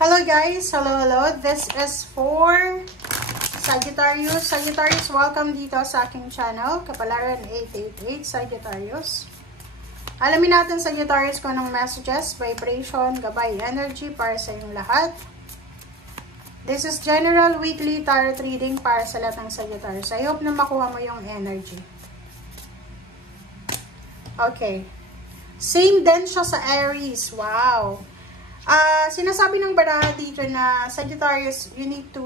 Hello guys, hello. This is for Sagittarius. Sagittarius, welcome dito sa aking channel, Kapalaran 888 Sagittarius. Alamin natin Sagittarius kung anong messages, vibration, gabay, energy para sa inyong lahat. This is general weekly tarot reading para sa lahat ng Sagittarius. I hope na makuha mo yung energy. Okay. Same din siya sa Aries. Wow. Sinasabi ng baraha dito na Sagittarius, you need to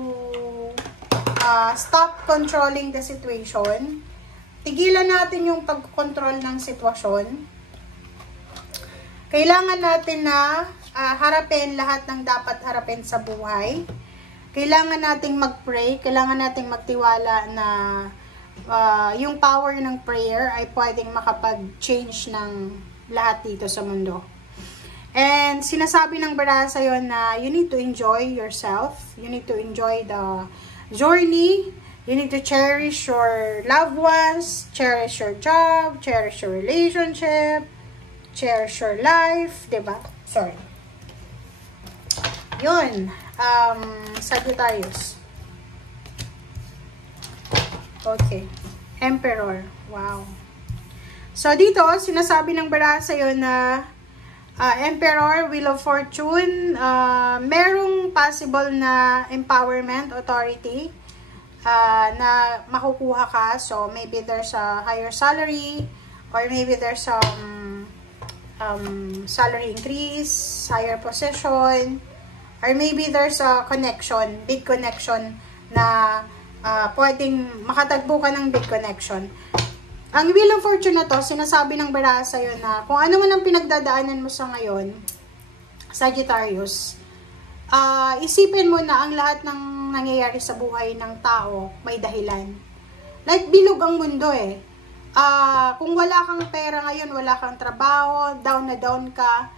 stop controlling the situation. Tigilan natin yung pag-control ng sitwasyon. Kailangan natin na harapin lahat ng dapat harapin sa buhay. Kailangan nating mag-pray. Kailangan nating magtiwala na yung power ng prayer ay pwedeng makapag-change ng lahat dito sa mundo. And sinasabi ng baraha sa'yo na you need to enjoy yourself. You need to enjoy the journey. You need to cherish your loved ones, cherish your job, cherish your relationship, cherish your life, diba? Sorry. Yun. Sagittarius. Okay. Emperor. Wow. So, dito, sinasabi ng baraha sa'yo na Emperor, Wheel of Fortune, merong possible na empowerment, authority, na makukuha ka. So, maybe there's a higher salary, or maybe there's some salary increase, higher position, or maybe there's a connection, big connection, na pwedeng makatagbo ka ng big connection. Ang Wheel of Fortune na to, sinasabi ng baraha sa'yo na kung ano man ang pinagdadaanan mo sa ngayon, Sagittarius, isipin mo na ang lahat ng nangyayari sa buhay ng tao may dahilan. Like, bilog ang mundo eh. Kung wala kang pera ngayon, wala kang trabaho, down na down ka,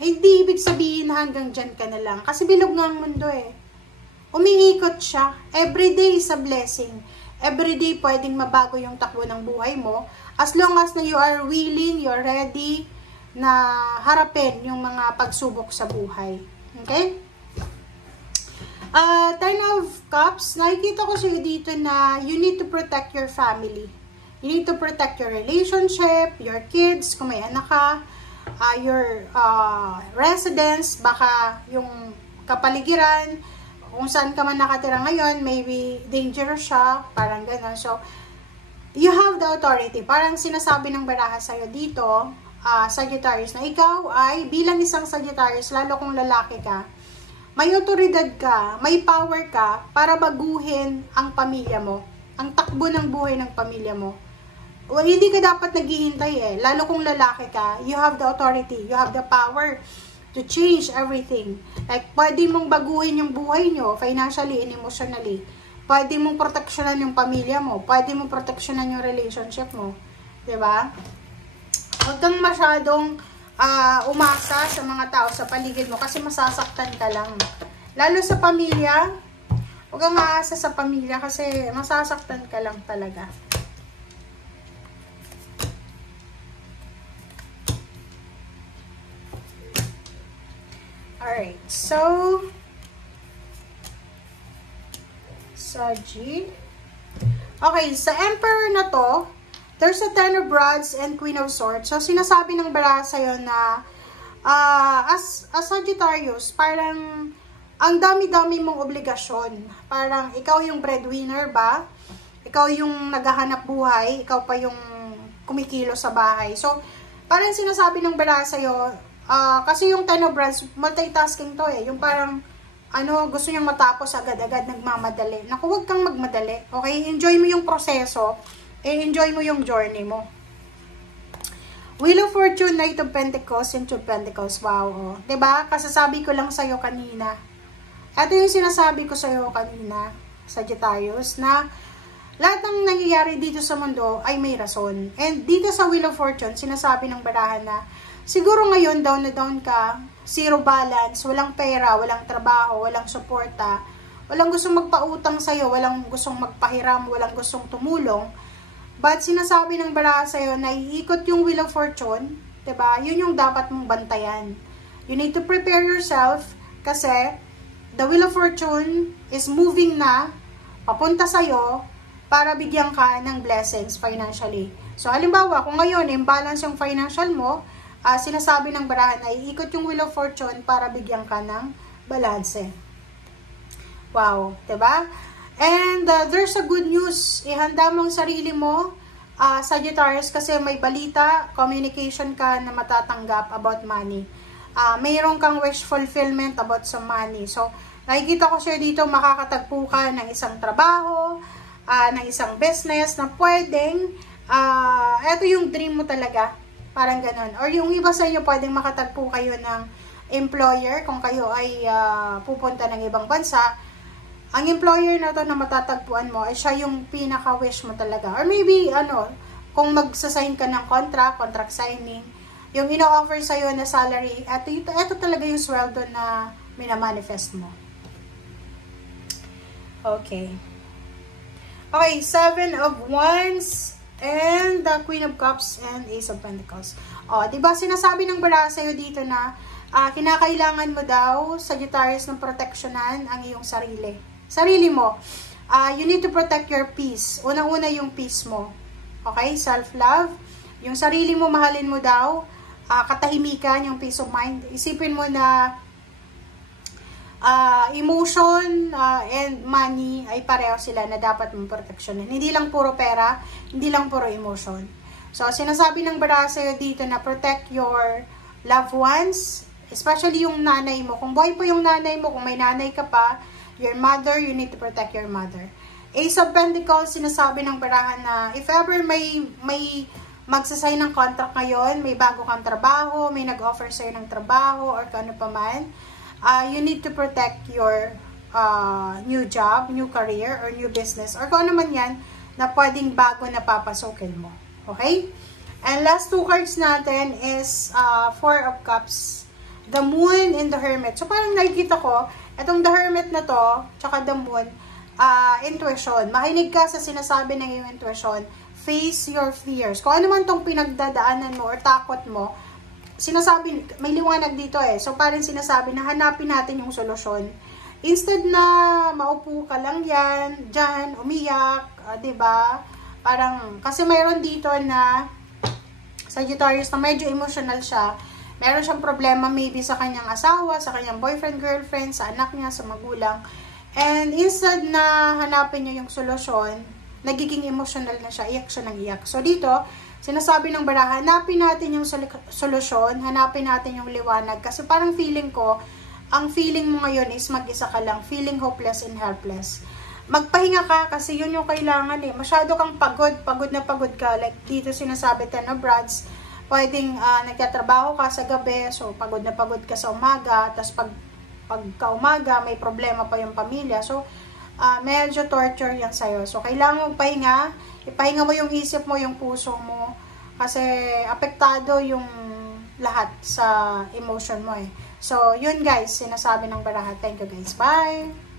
hindi ibig sabihin na hanggang dyan ka na lang. Kasi bilog nga ang mundo eh. Umiikot siya. Everyday is a blessing. Everyday pwedeng mabago yung takbo ng buhay mo as long as na you are willing, you're ready na harapin yung mga pagsubok sa buhay. Okay? Ten of Cups, nakikita ko sa'yo dito na you need to protect your family. You need to protect your relationship, your kids, kung may anak ka, your residence, baka yung kapaligiran, kung saan ka man nakatira ngayon, maybe dangerous siya, parang gano'n. So, you have the authority. Parang sinasabi ng baraha sa'yo dito, Sagittarius, na ikaw ay, bilang isang Sagittarius, lalo kung lalaki ka, may otoridad ka, may power ka, para baguhin ang pamilya mo, ang takbo ng buhay ng pamilya mo. Well, hindi ka dapat naghihintay eh. Lalo kung lalaki ka, you have the authority, you have the power to change everything. Like, pwede mong baguhin yung buhay nyo, financially and emotionally. Pwede mong proteksyonan yung pamilya mo. Pwede mong proteksyonan yung relationship mo. Diba? Huwag kang masyadong umasa sa mga tao sa paligid mo kasi masasaktan ka lang. Lalo sa pamilya, huwag kang maasa sa pamilya kasi masasaktan ka lang talaga. Alright, so, Sagi. Okay, sa Emperor na to, there's a Ten of Rods and Queen of Swords. So, sinasabi ng baraha sa'yo na, as Sagittarius, parang, ang dami-dami mong obligasyon. Parang, ikaw yung breadwinner ba? Ikaw yung naghahanap buhay, ikaw pa yung kumikilo sa bahay. So, parang sinasabi ng baraha sa'yo, kasi yung Ten of Rods, multitasking to eh. Yung parang, gusto niyang matapos agad-agad, nagmamadali. Naku, huwag kang magmadali. Okay? Enjoy mo yung proseso. Enjoy mo yung journey mo. Wheel of Fortune, Knight of Pentacles, and Two of Pentacles. Wow. Oh. Diba? Kasasabi ko lang sa'yo kanina. Ito yung sinasabi ko sa'yo kanina, Sagittarius, na lahat ng nangyayari dito sa mundo ay may rason. And dito sa Wheel of Fortune, sinasabi ng barahan na siguro ngayon, down na down ka, zero balance, walang pera, walang trabaho, walang suporta, walang gustong magpautang sa'yo, walang gustong magpahiram, walang gustong tumulong. But sinasabi ng baraha sa'yo na iikot yung Wheel of Fortune, diba? Yun yung dapat mong bantayan. You need to prepare yourself Kasi, the Wheel of Fortune is moving na papunta sa'yo para bigyan ka ng blessings financially. So, halimbawa, kung ngayon, imbalance yung financial mo, sinasabi ng barahan na iikot yung Wheel of Fortune para bigyan ka ng balanse. Wow, diba? And there's a good news. Ihanda mo ang sarili mo, Sagittarius, kasi may balita, communication ka na matatanggap about money. Mayroon kang wish fulfillment about sa money. So, nakikita ko siya dito, makakatagpo ka ng isang trabaho, ng isang business na pwedeng, eto yung dream mo talaga, parang ganun. Or yung iba sa inyo, pwedeng makatagpo kayo ng employer, kung kayo ay pupunta ng ibang bansa. Ang employer na to na matatagpuan mo, ay siya yung pinaka-wish mo talaga. Or maybe, kung magsasign ka ng contract signing, yung ino-offer sa'yo na salary, eto talaga yung sweldo na minamanifest mo. Okay. Okay, 7 of Wands, and the Queen of Cups, and Ace of Pentacles. O, diba sinasabi ng baraha sa'yo dito na, kinakailangan mo daw, Sagittarius, ng proteksyonan ang iyong sarili. Sarili mo. You need to protect your peace. Unang-una yung peace mo. Okay? Self-love. Yung sarili mo, mahalin mo daw. Katahimikan, yung peace of mind. Isipin mo na emotion and money ay pareho sila na dapat mong proteksyonin. Hindi lang puro pera, hindi lang puro emotion. So, sinasabi ng baraha sa'yo dito na protect your loved ones, especially yung nanay mo. Kung buhay po yung nanay mo, kung may nanay ka pa, your mother, you need to protect your mother. Ace of Pentacles, sinasabi ng barahan na if ever may magsasay ng contract ngayon, may bago kang trabaho, may nag-offer sa'yo ng trabaho, or kano pa man, you need to protect your new job, new career, or new business, or kung ano man yan, na pwedeng bago na papasukin mo. Okay? And last two cards natin is 4 of Cups, the Moon and the Hermit. So, parang nakikita ko, itong the Hermit na to, tsaka the Moon, intuition. Makinig ka sa sinasabi ng iyong intuition. Face your fears. Kung ano man tong pinagdadaanan mo or takot mo, sinasabi, may liwanag dito eh. So, parang sinasabi na hanapin natin yung solusyon. Instead na maupo ka lang yan, dyan, umiyak, diba? Parang, kasi mayroon dito na Sagittarius na medyo emotional siya. Meron siyang problema maybe sa kanyang asawa, sa kanyang boyfriend, girlfriend, sa anak niya, sa magulang. And instead na hanapin niya yung solusyon, nagiging emotional na siya, iyak siya ng iyak. So dito, sinasabi ng baraha, hanapin natin yung solusyon, hanapin natin yung liwanag. Kasi parang feeling ko, ang feeling mo ngayon is mag-isa ka lang, feeling hopeless and helpless. Magpahinga ka kasi yun yung kailangan eh. Masyado kang pagod na pagod ka. Like dito sinasabi 10 of Rods, pwedeng nagtatrabaho ka sa gabi, so pagod na pagod ka sa umaga, tapos pagka umaga, may problema pa yung pamilya. So, medyo torture yan sa'yo. So, kailangan mong pahinga, ipahinga mo yung isip mo, yung puso mo, kasi apektado yung lahat sa emotion mo eh. So, yun guys, sinasabi ng baraha. Thank you guys. Bye!